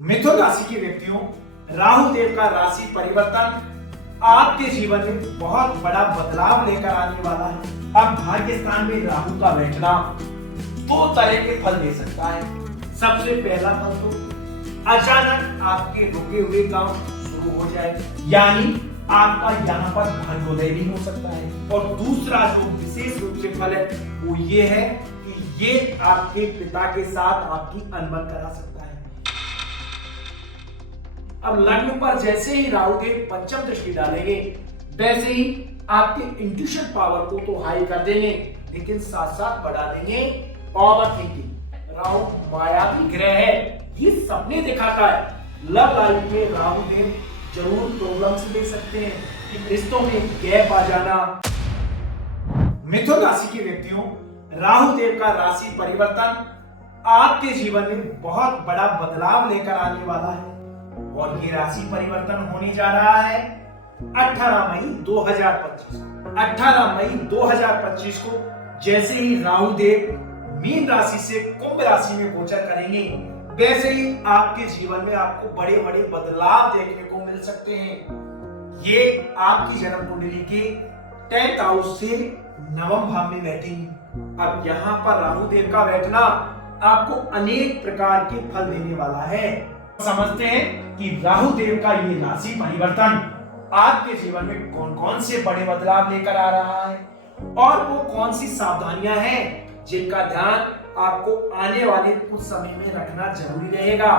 मिथुन राशि के व्यक्तियों, राहु देव का राशि परिवर्तन आपके जीवन में बहुत बड़ा बदलाव लेकर आने वाला है। अब भाग्य स्थान में राहु का बैठना दो तरह के फल दे सकता है। सबसे पहला फल तो अचानक आपके रुके हुए काम शुरू हो जाए, यानी आपका यहाँ पर भाग्योदय भी हो सकता है। और दूसरा जो विशेष रूप से फल है वो ये है कि ये आपके पिता के साथ आपकी अनबन करा सकता है। अब लग्न पर जैसे ही राहु देव पंचम दृष्टि डालेंगे, वैसे ही आपके इंट्यूशन पावर को तो हाई कर देंगे, लेकिन साथ साथ बढ़ा देंगे ओवर थिंकिंग। राहु मायावी ग्रह है, ये सपने दिखाता है। लव लाइफ में राहु देव जरूर प्रॉब्लम्स दे सकते हैं कि रिश्तों में गैप आ जाना। मिथुन राशि के व्यक्तियों, राहु देव का राशि परिवर्तन आपके जीवन में बहुत बड़ा बदलाव लेकर आने वाला है। और ये राशि परिवर्तन होने जा रहा है 18 मई 2025। 18 मई 2025 को जैसे ही राहु देव मीन राशि से कुंभ राशि में गोचर करेंगे, वैसे ही आपके जीवन में आपको बड़े बड़े बदलाव देखने को मिल सकते हैं। ये आपकी जन्म कुंडली के 10th हाउस से नवम भाव में बैठेंगे। अब यहाँ पर राहु देव का बैठना आपको अनेक प्रकार के फल देने वाला है। समझते हैं कि राहु देव का ये राशि परिवर्तन आपके जीवन में कौन कौन से बड़े बदलाव लेकर आ रहा है और वो कौन सी सावधानियां हैं जिनका ध्यान आपको आने वाले कुछ समय में रखना जरूरी रहेगा।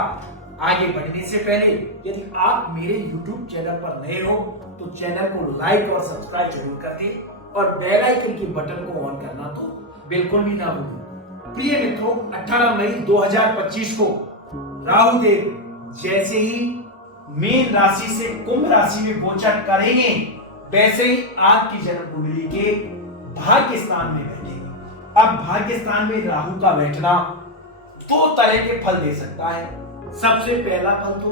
आगे बढ़ने से पहले यदि आप मेरे YouTube चैनल पर नए हो तो चैनल को लाइक और सब्सक्राइब जरूर कर दें और बेल आइकन के बटन को ऑन करना तो बिल्कुल भी ना भूलें। प्रिय मित्रों, 18 मई 2025 को राहु देव जैसे ही मीन राशि से कुंभ राशि में गोचर करेंगे, वैसे ही आपकी जन्म कुंडली के भाग्य स्थान में बैठेंगे। अब भाग्य स्थान में राहु का बैठना दो तरह के फल दे सकता है। सबसे पहला फल तो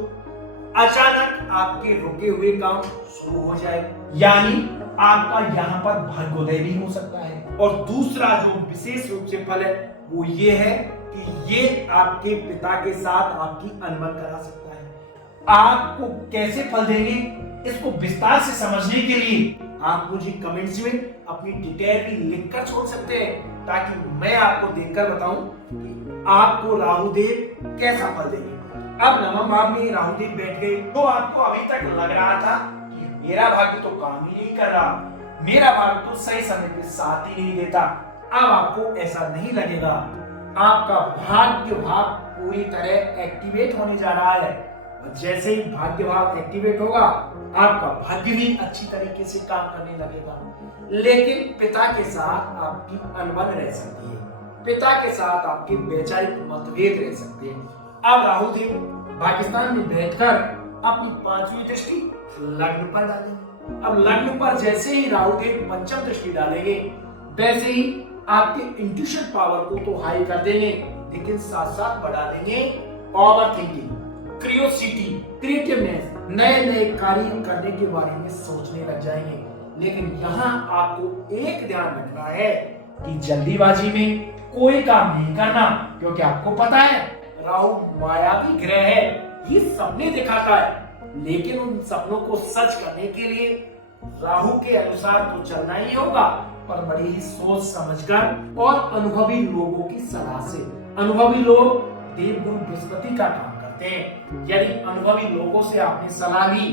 अचानक आपके रुके हुए काम शुरू हो जाए, यानी आपका यहाँ पर भाग्योदय भी हो सकता है। और दूसरा जो विशेष रूप से फल है वो ये है कि ये आपके पिता के साथ आपकी अनबन करा सकता है। आपको कैसे फल देंगे इसको विस्तार से समझने के लिए आप मुझे कमेंट्स में अपनी डिटेल भी लिखकर छोड़ सकते हैं, ताकि मैं आपको देखकर बताऊं कि आपको राहु देव कैसा फल देंगे। अब नवम भाव में राहु देव बैठ गए तो आपको अभी तक लग रहा था कि मेरा भाग्य तो काम ही नहीं कर रहा, मेरा भाग्य तो सही समय पे साथ ही नहीं देता। अब आपको ऐसा नहीं लगेगा। आपका भाग्य भाव पूरी तरह एक्टिवेट होने जा रहा है। जैसे ही भाग्य भाव एक्टिवेट होगा, आपका भाग्य भी अच्छी तरीके से काम करने लगेगा। लेकिन पिता के साथ आपकी अनबन रह सकती है, पिता के साथ आपके वैचारिक मतभेद रह सकते हैं। अब राहु देव पाकिस्तान में बैठकर अपनी 5वीं दृष्टि लग्न पर डालेंगे। अब लग्न पर जैसे ही राहु देव पंचम दृष्टि डालेंगे, वैसे ही आपके इंट्यूशन पावर को तो हाई कर देंगे, लेकिन साथ साथ बढ़ा देंगे ओवर थिंकिंग, क्रियोसिटी, क्रिएटिवनेस, नए नए कार्य करने के बारे में सोचने लग जाएंगे। लेकिन यहाँ आपको एक ध्यान रखना है कि जल्दीबाजी में कोई काम नहीं करना, क्योंकि आपको पता है राहु मायावी ग्रह है, ये सपने दिखाता है। लेकिन उन सपनों को सच करने के लिए राहु के अनुसार तो चलना ही होगा, पर बड़ी ही सोच समझकर और अनुभवी लोगों की सलाह से। अनुभवी लोग देवगुरु बृहस्पति का काम करते हैं। यदि अनुभवी लोगों से आपने सलाह ली,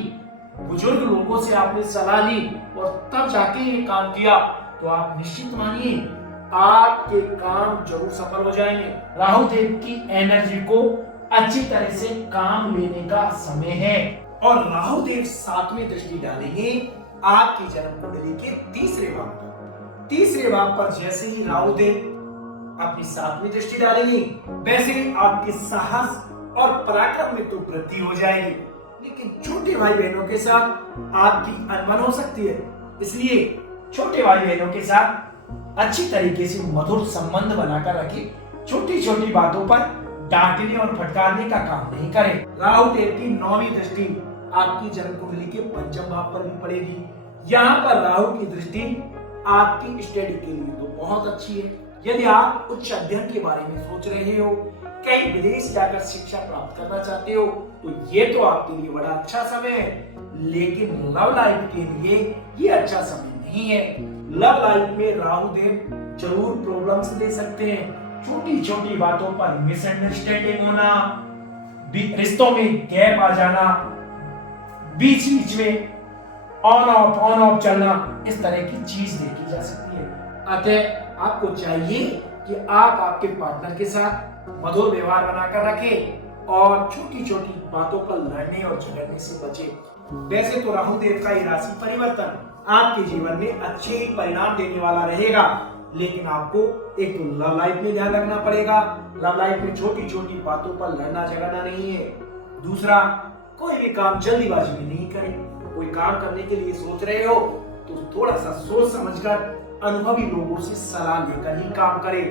बुजुर्ग लोगों से आपने सलाह ली और तब जाके ये काम किया, तो आप निश्चित मानिए आपके काम जरूर सफल हो जाएंगे। राहु देव की एनर्जी को अच्छी तरह से काम लेने का समय है। और राहु देव 7वीं दृष्टि डालेंगे आपकी जन्म कुंडली के तीसरे भाव पर। तीसरे भाव पर जैसे ही राहु देव अपनी 7वीं दृष्टि डालेंगे, वैसे ही आपके साहस और पराक्रम में तो वृद्धि हो जाएगी। लेकिन छोटे भाई बहनों के साथ आपकी अनबन हो सकती है, इसलिए छोटे भाई बहनों के साथ अच्छी तरीके से मधुर संबंध बनाकर रखें। छोटी छोटी बातों पर डांटने और फटकारने का काम नहीं करें। राहु देव की 9वीं दृष्टि आपकी जन्म कुंडली के पंचम भाव पर भी पड़ेगी। यहाँ पर राहु की दृष्टि आपकी स्टडी के लिए तो बहुत अच्छी है। यदि आप उच्च अध्ययन के बारे में सोच रहे हो कहीं विदेश जाकर शिक्षा प्राप्त करना चाहते हो तो ये तो आपके लिए बड़ा अच्छा समय है, लेकिन लव लाइफ के लिए ये अच्छा समय नहीं है। लव लाइफ में राहु देव जरूर प्रॉब्लम्स दे सकते हैं। छोटी छोटी बातों पर मिसअंडरस्टैंडिंग होना, रिश्तों में गैप आ जाना, बीच बीच में ऑन ऑफ चलना, इस तरह की चीज देखी जा सकती है। अतः आपको चाहिए कि आप आपके पार्टनर के साथ मधुर व्यवहार बनाकर रखें और छोटी छोटी बातों पर लड़ने और झगड़ने से बचें। वैसे तो राहु देव का ये राशि परिवर्तन आपके जीवन में अच्छे परिणाम देने वाला रहेगा, लेकिन आपको एक तो लव लाइफ में ध्यान रखना पड़ेगा। लव लाइफ में छोटी छोटी बातों पर लड़ना झगड़ना नहीं है। दूसरा, कोई भी काम जल्दीबाजी में नहीं करें। कोई काम करने के लिए सोच रहे हो तो थोड़ा सा सोच समझकर अनुभवी लोगों से सलाह लेकर ही काम करें।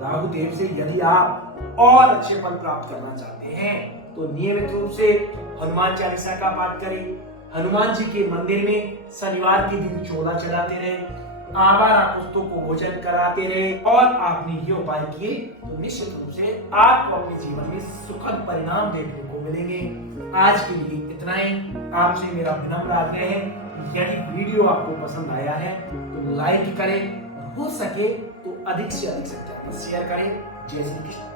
राहु देव से यदि आप और अच्छे फल प्राप्त करना चाहते हैं तो नियमित रूप से हनुमान चालीसा का पाठ करें। हनुमान जी के मंदिर में शनिवार के दिन चोला चढ़ाते रहे, आवारा कुत्तों को भोजन कराते रहे और आपने ये उपाय किए तो निश्चित रूप से आपको अपने जीवन में सुखद परिणाम देखने को मिलेंगे। आज के लिए इतना ही। आपसे मेरा विनम्र आग्रह है, यदि वीडियो आपको पसंद आया है तो लाइक करें, हो सके तो अधिक से अधिक संख्या में शेयर करें। जय श्री कृष्ण।